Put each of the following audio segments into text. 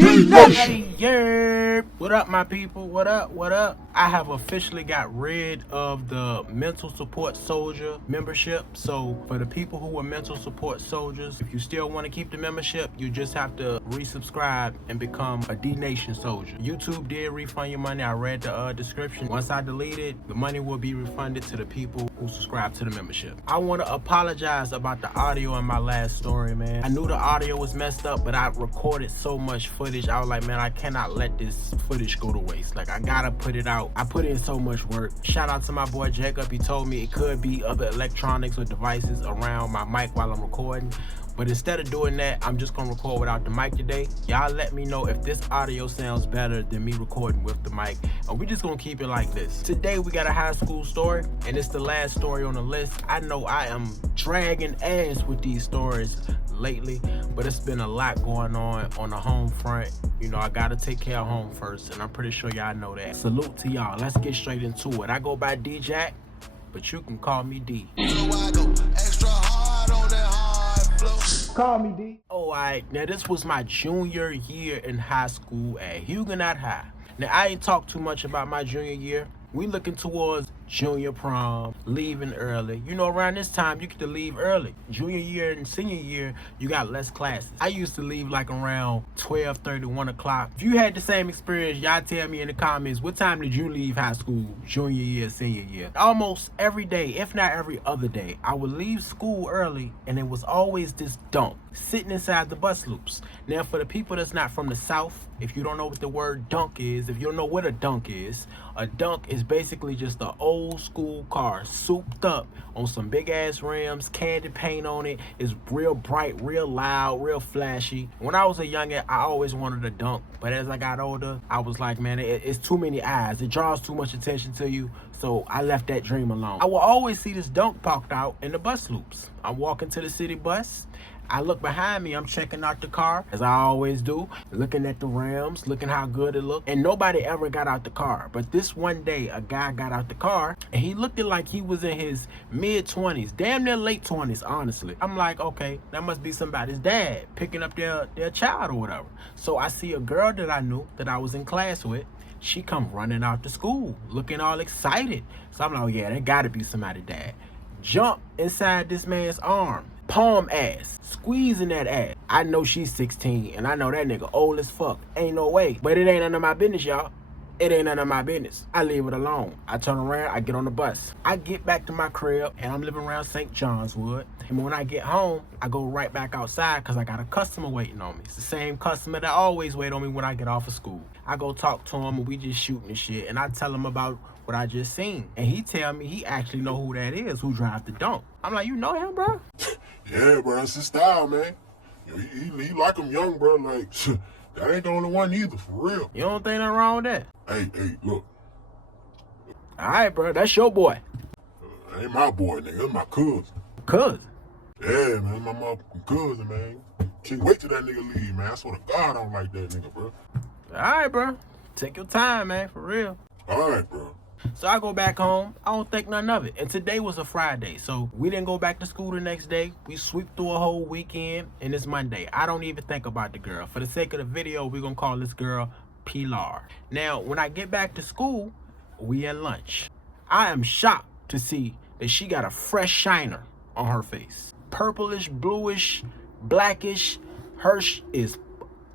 D-Nation! Hey, yeah. What up, my people? What up? What up? I have officially got rid of the Mental Support Soldier membership. So, for the people who are Mental Support Soldiers, if you still want to keep the membership, you just have to resubscribe and become a D-Nation Soldier. YouTube did refund your money. I read the description. Once I delete it, the money will be refunded to the people who subscribe to the membership. I want to apologize about the audio in my last story, man. I knew the audio was messed up, but I recorded so much footage. I was like, man, I cannot let this footage go to waste. Like, I gotta put it out. I put in so much work. Shout out to my boy Jacob. He told me it could be other electronics or devices around my mic while I'm recording. But instead of doing that, I'm just gonna record without the mic today. Y'all let me know if this audio sounds better than me recording with the mic. And we just gonna keep it like this. Today we got a high school story, and it's the last story on the list. I know I am dragging ass with these stories lately, but it's been a lot going on the home front. You know, I gotta take care of home first, and I'm pretty sure y'all know that. Salute to y'all. Let's get straight into it. I go by D-Jack, but you can call me D. So I go extra hard on that hard flow. Call me D. Oh, alright. Now, this was my junior year in high school at Huguenot High. Now, I ain't talked too much about my junior year. We looking towards junior prom, leaving early. You know, around this time, you get to leave early. Junior year and senior year, you got less classes. I used to leave like around 12:30, 1 o'clock. If you had the same experience, y'all tell me in the comments, what time did you leave high school, junior year, senior year? Almost every day, if not every other day, I would leave school early, and it was always this dunk sitting inside the bus loops. Now, for the people that's not from the South, if you don't know what the word dunk is, if you don't know what a dunk is basically just an old school car souped up on some big ass rims, candy paint on it. It's real bright, real loud, real flashy. When I was a youngin', I always wanted a dunk, but as I got older, I was like, man, it's too many eyes. It draws too much attention to you. So I left that dream alone. I will always see this dunk parked out in the bus loops. I'm walking to the city bus. I look behind me, I'm checking out the car, as I always do, looking at the rims, looking how good it looked, and nobody ever got out the car. But this one day, a guy got out the car, and he looked like he was in his mid-20s, damn near late 20s, honestly. I'm like, okay, that must be somebody's dad picking up their child or whatever. So I see a girl that I knew, that I was in class with. She come running out to school, looking all excited. So I'm like, oh yeah, that gotta be somebody's dad. Jump inside this man's arm, palm ass, squeezing that ass. I know she's 16, and I know that nigga old as fuck. Ain't no way. But it ain't none of my business, y'all. It ain't none of my business. I leave it alone. I turn around, I get on the bus. I get back to my crib, and I'm living around St. John's Wood. And when I get home, I go right back outside because I got a customer waiting on me. It's the same customer that always wait on me when I get off of school. I go talk to him, and we just shooting and shit, and I tell him about what I just seen. And he tell me he actually know who that is, who drives the dunk. I'm like, you know him, bro? Yeah, bro, that's his style, man. He like him young, bro. Like, that ain't the only one either, for real. You don't think nothing wrong with that? Hey, look. All right, bro, that's your boy. Ain't my boy, nigga. That's my cousin. Cousin? Yeah, man, my motherfucking cousin, man. Can't wait till that nigga leave, man. I swear to God, I don't like that nigga, bro. All right, bro. Take your time, man, for real. All right, bro. So I go back home. I don't think none of it. And today was a Friday, so we didn't go back to school the next day. We sweep through a whole weekend, and it's Monday. I don't even think about the girl. For the sake of the video, we're going to call this girl Pilar. Now, when I get back to school, we at lunch. I am shocked to see that she got a fresh shiner on her face. Purplish, bluish, blackish. Hers is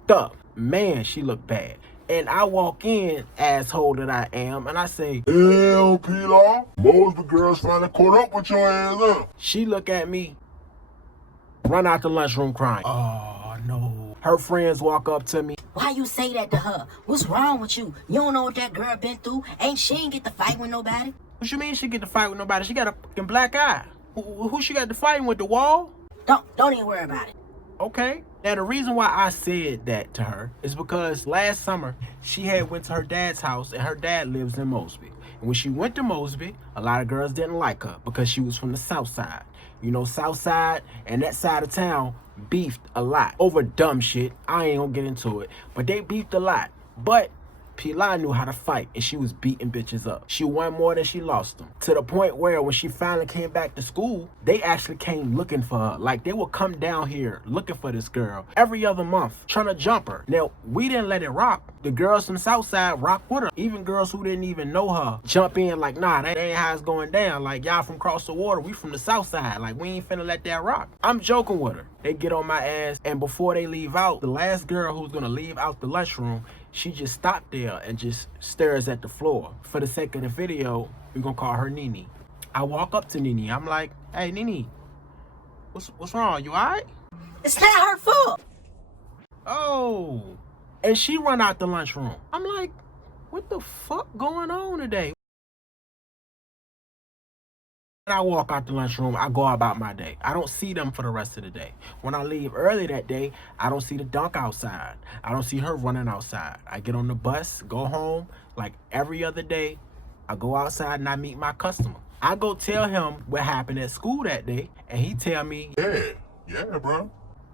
up. Man, she look bad. And I walk in, asshole that I am, and I say, Hell, Pilar. Mosby girls finally caught up with your ass, huh? She look at me, run out the lunchroom crying. Oh, no. Her friends walk up to me. Why you say that to her? What's wrong with you? You don't know what that girl been through? She ain't get to fight with nobody. What you mean she get to fight with nobody? She got a fucking black eye. Who she got to fighting with, the wall? Don't even worry about it. Okay. Now, the reason why I said that to her is because last summer, she had went to her dad's house, and her dad lives in Mosby. And when she went to Mosby, a lot of girls didn't like her because she was from the South Side. You know, South Side and that side of town beefed a lot over dumb shit. I ain't gonna get into it, but they beefed a lot. But P-Line knew how to fight, and she was beating bitches up. She won more than she lost them. To the point where when she finally came back to school, they actually came looking for her. Like, they would come down here looking for this girl every other month, trying to jump her. Now, we didn't let it rock. The girls from Southside rock with her. Even girls who didn't even know her jump in like, nah, that ain't how it's going down. Like, y'all from across the water, we from the Southside. Like, we ain't finna let that rock. I'm joking with her. They get on my ass, and before they leave out, the last girl who's gonna leave out the lunchroom, she just stopped there and just stares at the floor. For the sake of the video, we're gonna call her Nene. I walk up to Nene. I'm like, hey, Nene, what's wrong? You all right? It's not her fault. Oh. And she run out the lunchroom. I'm like, what the fuck going on today? When I walk out the lunchroom, I go about my day. I don't see them for the rest of the day. When I leave early that day, I don't see the dunk outside. I don't see her running outside. I get on the bus, go home. Like every other day, I go outside and I meet my customer. I go tell him what happened at school that day, and he tell me, Yeah, bro.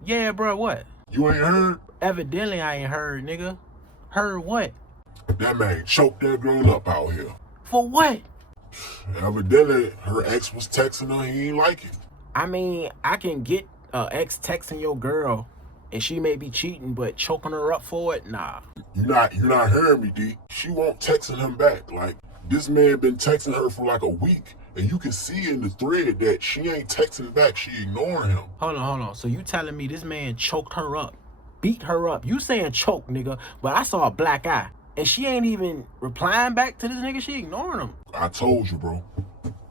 yeah, bro, what? You ain't heard? Evidently, I ain't heard, nigga. Heard what? That man choked that girl up out here. For what? Evidently, her ex was texting her. He ain't like it. I mean, I can get ex texting your girl, and she may be cheating, but choking her up for it, nah. You're not hearing me, D. She won't texting him back. Like, this man been texting her for like a week, and you can see in the thread that she ain't texting back. She ignoring him. Hold on. So you telling me this man choked her up, beat her up? You saying choke, nigga, but I saw a black eye, and she ain't even replying back to this nigga. She ignoring him. I told you, bro.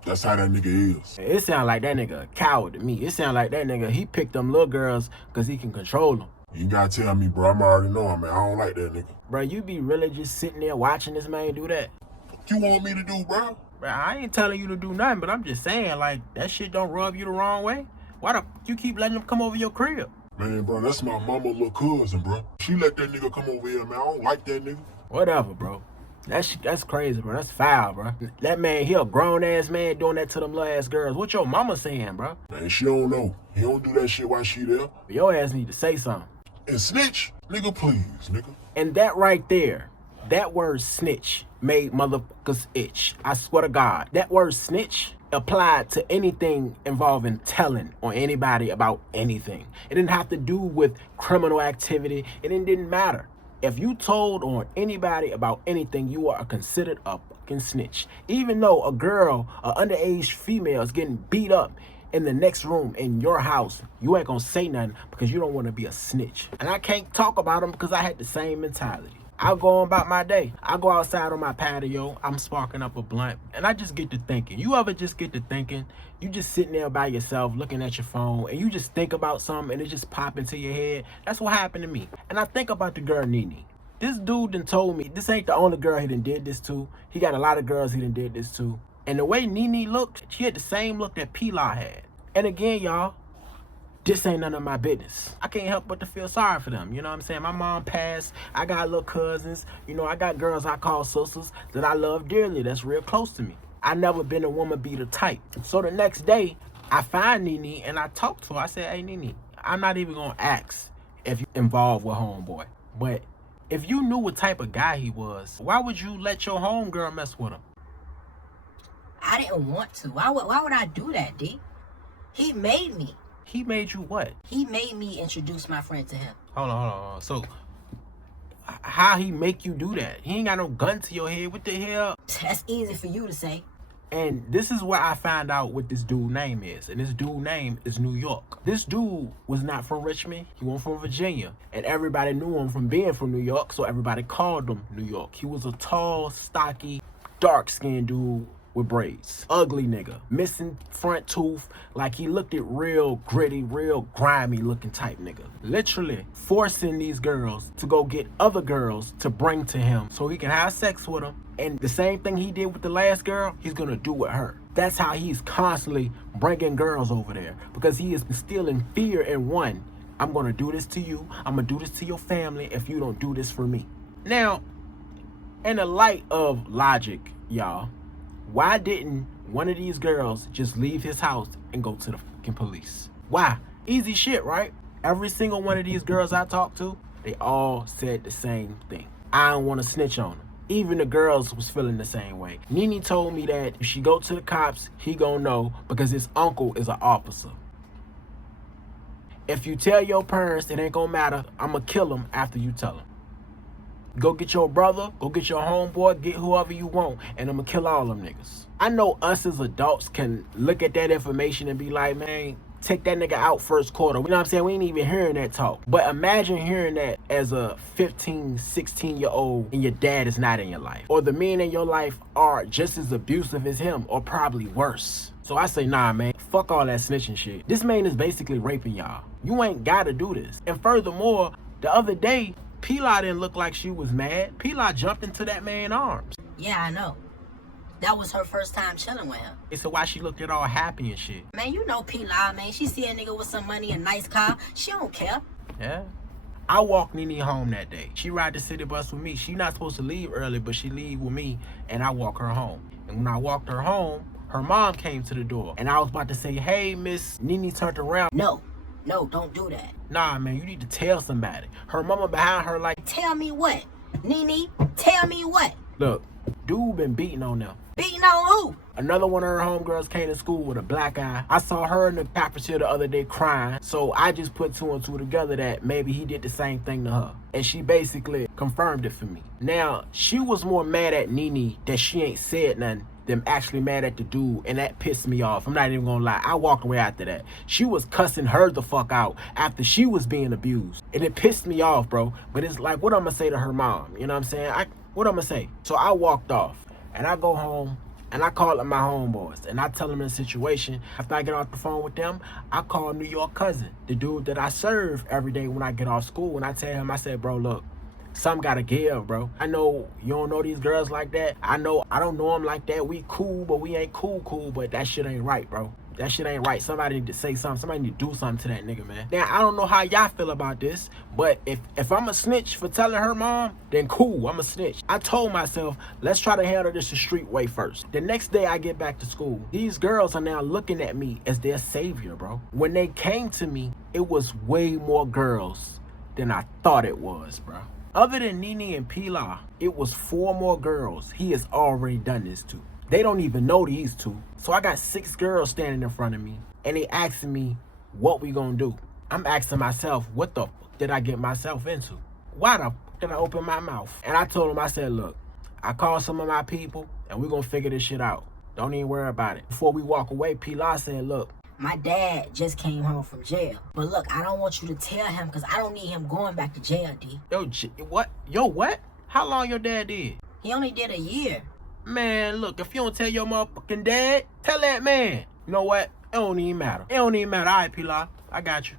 That's how that nigga is. It sound like that nigga a coward to me. It sound like that nigga, he picked them little girls because he can control them. You ain't gotta tell me, bro. I'm already knowing, man. I don't like that nigga. Bro, you be really just sitting there watching this man do that? What you want me to do, bro? Bro, I ain't telling you to do nothing, but I'm just saying, like, that shit don't rub you the wrong way. Why the you keep letting them come over your crib? Man, bro, that's my mama little cousin, bro. She let that nigga come over here, man. I don't like that nigga. Whatever, bro. That's crazy, bro. That's foul, bro. That man, he a grown-ass man doing that to them little-ass girls. What your mama saying, bro? Man, she don't know. He don't do that shit while she there. Your ass need to say something. And snitch? Nigga, please, nigga. And that right there, that word snitch made motherfuckers itch. I swear to God. That word snitch applied to anything involving telling on anybody about anything. It didn't have to do with criminal activity. It didn't matter. If you told on anybody about anything, you are considered a fucking snitch. Even though a girl, an underage female is getting beat up in the next room in your house, you ain't gonna say nothing because you don't want to be a snitch. And I can't talk about them because I had the same mentality. I go on about my day. I go outside on my patio. I'm sparking up a blunt. And I just get to thinking. You ever just get to thinking? You just sitting there by yourself looking at your phone and you just think about something and it just pop into your head. That's what happened to me. And I think about the girl Nene. This dude done told me this ain't the only girl he done did this to. He got a lot of girls he done did this to. And the way Nene looked, she had the same look that P-Law had. And again, y'all, this ain't none of my business. I can't help but to feel sorry for them. You know what I'm saying? My mom passed. I got little cousins. You know, I got girls I call sisters that I love dearly. That's real close to me. I never been a woman beater type. So the next day, I find Nene and I talk to her. I said, hey, Nene, I'm not even going to ask if you involved with homeboy. But if you knew what type of guy he was, why would you let your homegirl mess with him? I didn't want to. Why would I do that, D? He made me. He made you what? He made me introduce my friend to him. Hold on. So, how he make you do that? He ain't got no gun to your head. What the hell? That's easy for you to say. And this is where I found out what this dude's name is. And this dude's name is New York. This dude was not from Richmond. He was from Virginia. And everybody knew him from being from New York, so everybody called him New York. He was a tall, stocky, dark-skinned dude with braids. Ugly nigga. Missing front tooth. Like he looked at real gritty, real grimy looking type nigga. Literally forcing these girls to go get other girls to bring to him so he can have sex with them. And the same thing he did with the last girl, he's gonna do with her. That's how he's constantly bringing girls over there. Because he is instilling fear in one. I'm gonna do this to you. I'm gonna do this to your family if you don't do this for me. Now, in the light of logic, y'all, why didn't one of these girls just leave his house and go to the fucking police? Why? Easy shit, right? Every single one of these girls I talked to, they all said the same thing. I don't want to snitch on him. Even the girls was feeling the same way. Nene told me that if she go to the cops, he gonna know because his uncle is an officer. If you tell your parents, it ain't gonna matter. I'ma kill him after you tell him. Go get your brother, go get your homeboy, get whoever you want, and I'ma kill all them niggas. I know us as adults can look at that information and be like, man, take that nigga out first quarter. You know what I'm saying? We ain't even hearing that talk. But imagine hearing that as a 15, 16-year-old and your dad is not in your life. Or the men in your life are just as abusive as him or probably worse. So I say, nah, man, fuck all that snitching shit. This man is basically raping y'all. You ain't gotta do this. And furthermore, the other day, P-Law didn't look like she was mad. P-Law jumped into that man's arms. Yeah, I know. That was her first time chilling with him. So why she looked at all happy and shit? Man, you know P-Law, man. She see a nigga with some money, a nice car. She don't care. Yeah. I walked Nene home that day. She ride the city bus with me. She not supposed to leave early, but she leave with me, and I walk her home. And when I walked her home, her mom came to the door. And I was about to say, hey, Miss Nene turned around. No, don't do that. Nah, man, you need to tell somebody. Her mama behind her like, Tell me what? Nene, tell me what? look, dude been beating on them. Beating on who? Another one of her homegirls came to school with a black eye. I saw her in the cafeteria the other day crying. So I just put two and two together that maybe he did the same thing to her. And she basically confirmed it for me. Now, she was more mad at Nene that she ain't said nothing than actually mad at the dude. And that pissed me off. I'm not even gonna lie. I walked away after that. She was cussing her the fuck out after she was being abused. And it pissed me off, bro. But it's like, what I'm gonna say to her mom? You know what I'm saying? What I'm gonna say? So I walked off. And I go home and I call up my homeboys and I tell them the situation. After I get off the phone with them, I call New York cousin, the dude that I serve every day when I get off school. And I tell him, I said, bro, look, something gotta give, bro. I know you don't know these girls like that. I know I don't know them like that. We cool, but we ain't cool, but that shit ain't right, bro. That shit ain't right. Somebody need to say something. Somebody need to do something to that nigga, man. Now, I don't know how y'all feel about this, but if I'm a snitch for telling her mom, then cool, I'm a snitch. I told myself, let's try to handle this the street way first. The next day I get back to school, these girls are now looking at me as their savior, bro. When they came to me, it was way more girls than I thought it was, bro. Other than Nene and P-Law, it was 4 more girls he has already done this to. They don't even know these two. So I got 6 girls standing in front of me and they asking me what we gonna do. I'm asking myself, what the fuck did I get myself into? Why the fuck did I open my mouth? And I told them, I said, look, I called some of my people and we're gonna figure this shit out. Don't even worry about it. Before we walk away, P-Law said, look, my dad just came home from jail. But look, I don't want you to tell him because I don't need him going back to jail, D. What? How long your dad did? He only did a year. Man, look, if you don't tell your motherfucking dad, tell that man. You know what? It don't even matter. All right, P-Law, I got you.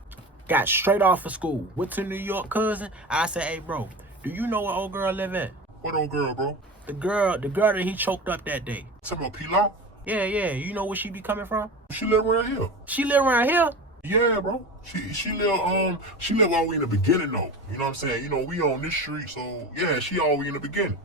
Got straight off of school. Went to New York, cousin. I said, hey, bro, do you know where old girl live at? What old girl, bro? The girl that he choked up that day. Talking about P-Law? Yeah. You know where she be coming from? She live around here. She live around here? Yeah, bro. She live all the way in the beginning though. You know what I'm saying? You know, we on this street, so yeah, she all the way in the beginning.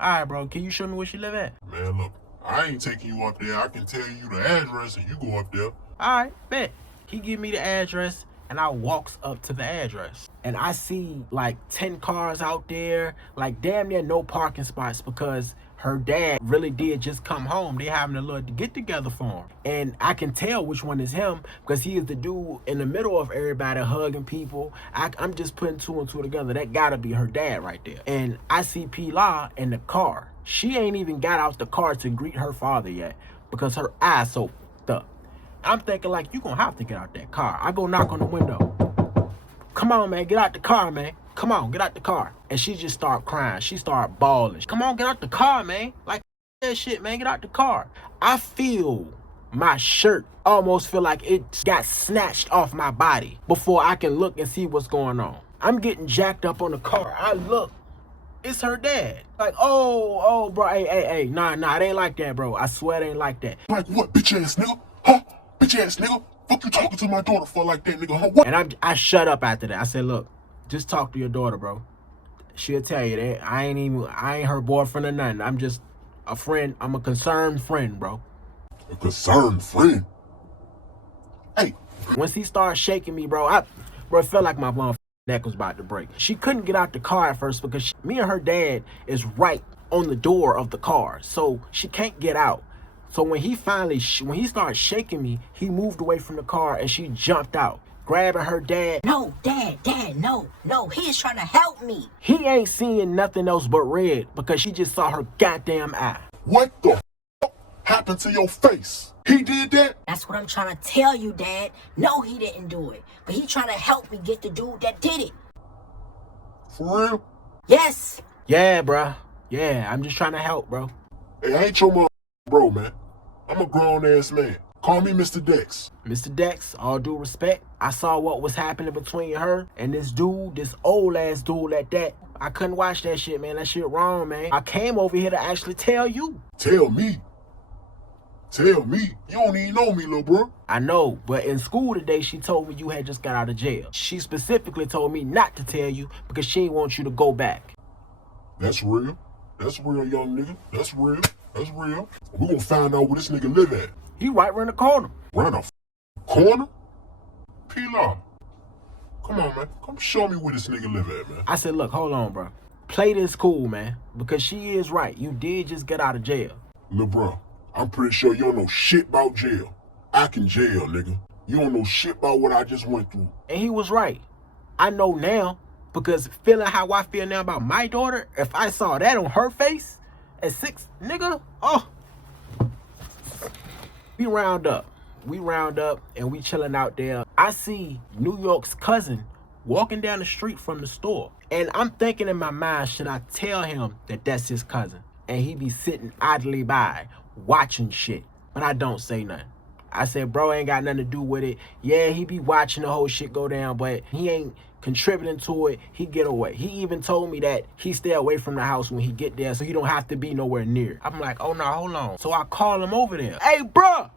Alright, bro, can you show me where she live at? Man, look, I ain't taking you up there. I can tell you the address and you go up there. Alright, bet. He give me the address and I walks up to the address. And I see like 10 cars out there, like damn near no parking spots because her dad really did just come home. They having a little get together for him. And I can tell which one is him because he is the dude in the middle of everybody hugging people. I'm just putting 2 and 2 together. That gotta be her dad right there. And I see P-Law in the car. She ain't even got out the car to greet her father yet because her eyes so fucked up. I'm thinking like, you gonna have to get out that car. I go knock on the window. Come on, man, get out the car, man. Come on, get out the car. And she just start crying. She start bawling. Come on, get out the car, man. Like that shit, man, get out the car. I feel my shirt almost feel like it got snatched off my body before I can look and see what's going on. I'm getting jacked up on the car. I look. It's her dad. Like, oh, bro, hey, nah, it ain't like that, bro. I swear it ain't like that. Like what, bitch ass nigga? Huh? Bitch ass nigga? Fuck you talking to my daughter for like that, nigga? Huh? What? And I shut up after that. I said, look, just talk to your daughter, bro. She'll tell you that I ain't her boyfriend or nothing. I'm just a friend. I'm a concerned friend, bro. A concerned friend? Hey. Once he started shaking me, bro, it felt like my mom neck was about to break. She couldn't get out the car at first because me and her dad is right on the door of the car, so she can't get out. So when he started shaking me, he moved away from the car and she jumped out, grabbing her dad. No, Dad, no, he is trying to help me. He ain't seeing nothing else but red because she just saw her goddamn eye. What the fuck happened to your face? He did that? That's what I'm trying to tell you, Dad. No, he didn't do it, but he trying to help me get the dude that did it. For real? Yes. Yeah, bruh. Yeah, I'm just trying to help, bro. Hey, I ain't your mother, bro, man. I'm a grown-ass man. Call me Mr. Dex. Mr. Dex, all due respect, I saw what was happening between her and this dude, this old-ass dude at that. I couldn't watch that shit, man. That shit wrong, man. I came over here to actually tell you. Tell me? Tell me? You don't even know me, little bro. I know, but in school today, she told me you had just got out of jail. She specifically told me not to tell you because she didn't want you to go back. That's real. That's real, young nigga. That's real. That's real. We gonna find out where this nigga live at. He right around the corner. Round the corner? P-Law. Come on, man. Come show me where this nigga live at, man. I said, look, hold on, bro. Play this cool, man, because she is right. You did just get out of jail. Lil' bro, I'm pretty sure you don't know shit about jail. I can jail, nigga. You don't know shit about what I just went through. And he was right. I know now, because feeling how I feel now about my daughter, if I saw that on her face at 6, nigga, oh. We round up and we chilling out there. I see New York's cousin walking down the street from the store. And I'm thinking in my mind, should I tell him that that's his cousin? And he be sitting idly by, watching shit. But I don't say nothing. I said, bro, ain't got nothing to do with it. Yeah, he be watching the whole shit go down, but he ain't contributing to it. He get away. He even told me that he stay away from the house when he get there so he don't have to be nowhere near. I'm like, oh no, hold on. So I call him over there. Hey, bro.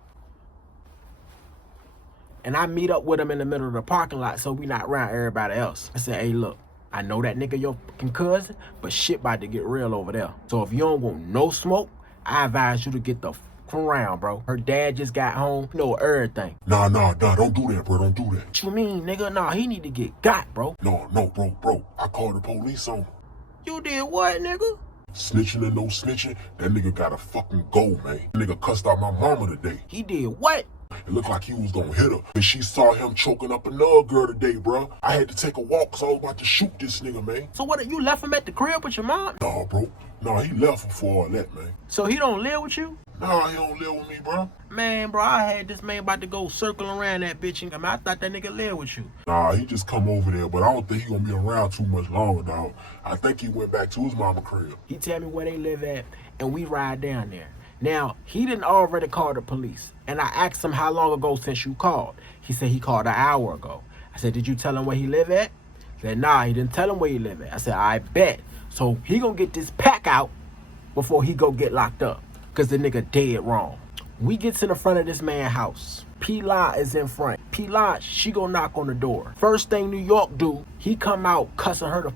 And I meet up with him in the middle of the parking lot so we not around everybody else. I said, hey, look, I know that nigga your fucking cousin, but shit about to get real over there. So if you don't want no smoke, I advise you to get the around, bro. Her dad just got home. You know everything. Nah, don't do that, bro. Don't do that. What you mean, nigga? Nah, he need to get got, bro. No, bro. I called the police on him. You did what, nigga? Snitching and no snitching, that nigga gotta fucking go, man. That nigga cussed out my mama today. He did what? It looked like he was gonna hit her. And she saw him choking up another girl today, bro. I had to take a walk because I was about to shoot this nigga, man. So what, you left him at the crib with your mom? Nah, bro. Nah, he left before all that, man. So he don't live with you? Nah, he don't live with me, bro. Man, bro, I had this man about to go circle around that bitch and I thought that nigga lived with you. Nah, he just come over there, but I don't think he gonna be around too much longer, dog. I think he went back to his mama crib. He tell me where they live at and we ride down there. Now, he didn't already call the police. And I asked him how long ago since you called. He said he called an hour ago. I said, did you tell him where he live at? He said, nah, he didn't tell him where he live at. I said, I bet. So he gonna get this pack out before he go get locked up. Cause the nigga dead wrong. We get to the front of this man's house. P-La is in front. P-La, she go knock on the door. First thing New York do, he come out cussing her the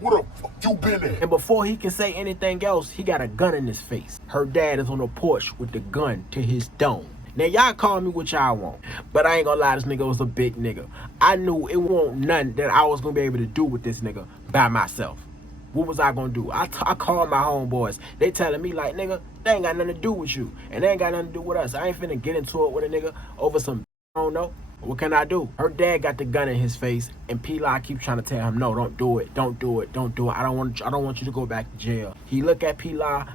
Where the fuck you been at? and before he can say anything else, he got a gun in his face. Her dad is on the porch with the gun to his dome. Now, y'all call me what y'all want, but I ain't gonna lie, this nigga was a big nigga. I knew it wasn't nothing that I was gonna be able to do with this nigga by myself. What was I gonna do? I called my homeboys. They telling me like, nigga, they ain't got nothing to do with you. And they ain't got nothing to do with us. I ain't finna get into it with a nigga over some I don't know. What can I do? Her dad got the gun in his face, and P-La keep trying to tell him, no, don't do it. Don't do it. Don't do it. I don't want you to go back to jail. He look at P-La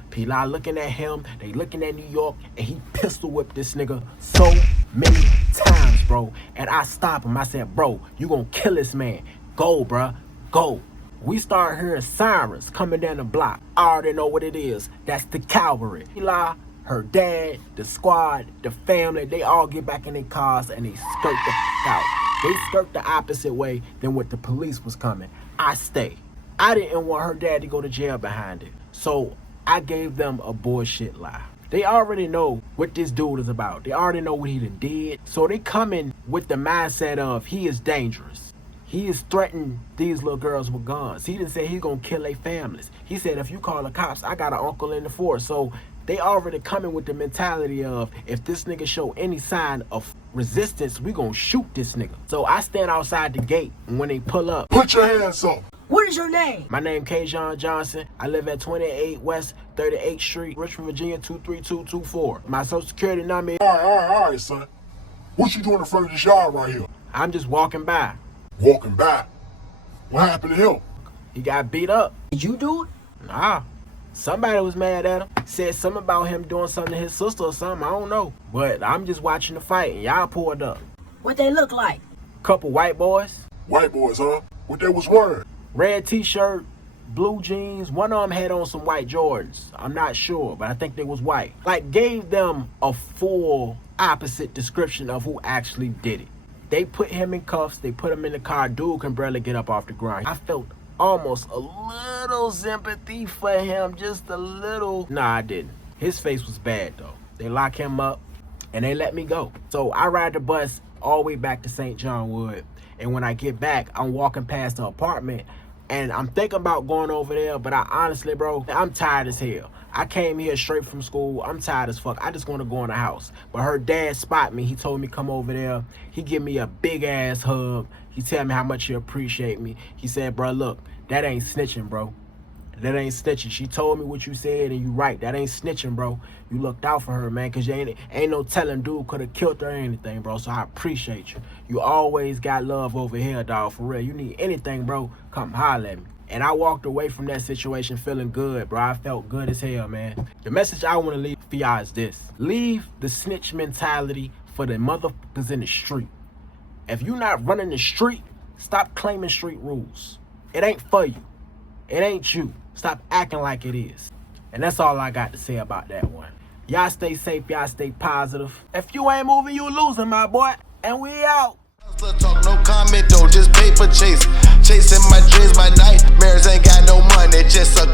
looking at him, they looking at New York, and he pistol whipped this nigga so many times, bro. And I stopped him. I said, bro, you gonna kill this man. Go, bruh. Go. We start hearing sirens coming down the block. I already know what it is. That's the cavalry. P-La, her dad, the squad, the family, they all get back in their cars and they skirt the fuck out. They skirt the opposite way than what the police was coming. I stay. I didn't want her dad to go to jail behind it. So I gave them a bullshit lie. They already know what this dude is about. They already know what he done did. So they come in with the mindset of he is dangerous. He is threatening these little girls with guns. He didn't say he's gonna kill their families. He said if you call the cops, I got an uncle in the force. So they already coming with the mentality of if this nigga show any sign of resistance, we gonna shoot this nigga. So I stand outside the gate, and when they pull up, Put your hands up. What is your name? my name Kajon Johnson. I live at 28 West 38th Street, Richmond, Virginia 23224. My social security number is... All right, son. What you doing in front of this yard right here? I'm just walking by. Walking by. What happened to him? He got beat up. Did you do it? Nah. Somebody was mad at him. Said something about him doing something to his sister or something. I don't know. But I'm just watching the fight and y'all pulled up. What they look like? Couple white boys. White boys, huh? What they was wearing? Red t-shirt, blue jeans. One of them had on some white Jordans. I'm not sure, but I think they was white. Like, gave them a full opposite description of who actually did it. They put him in cuffs. They put him in the car. Dude can barely get up off the ground. I felt almost a little sympathy for him. Just a little. Nah, I didn't. His face was bad, though. They lock him up, and they let me go. So I ride the bus all the way back to St. John Wood. And when I get back, I'm walking past the apartment, and I'm thinking about going over there, but I honestly, bro, I'm tired as hell. I came here straight from school. I'm tired as fuck. I just want to go in the house. But her dad spot me. He told me come over there. He give me a big ass hug. He tell me how much he appreciate me. He said, bro, look, that ain't snitching, bro. That ain't snitching. She told me what you said, and you right. That ain't snitching, bro. You looked out for her, man, because you ain't no telling dude could have killed her or anything, bro. So I appreciate you. You always got love over here, dog, for real. You need anything, bro, come holler at me. And I walked away from that situation feeling good, bro. I felt good as hell, man. The message I want to leave for y'all is this. Leave the snitch mentality for the motherfuckers in the street. If you not running the street, stop claiming street rules. It ain't for you. It ain't you. Stop acting like it is. And that's all I got to say about that one. Y'all stay safe. Y'all stay positive. If you ain't moving, you losing, my boy. And we out. Talk, no comment though, just paper chase. Chasing my dreams, my nightmares ain't got no money, just a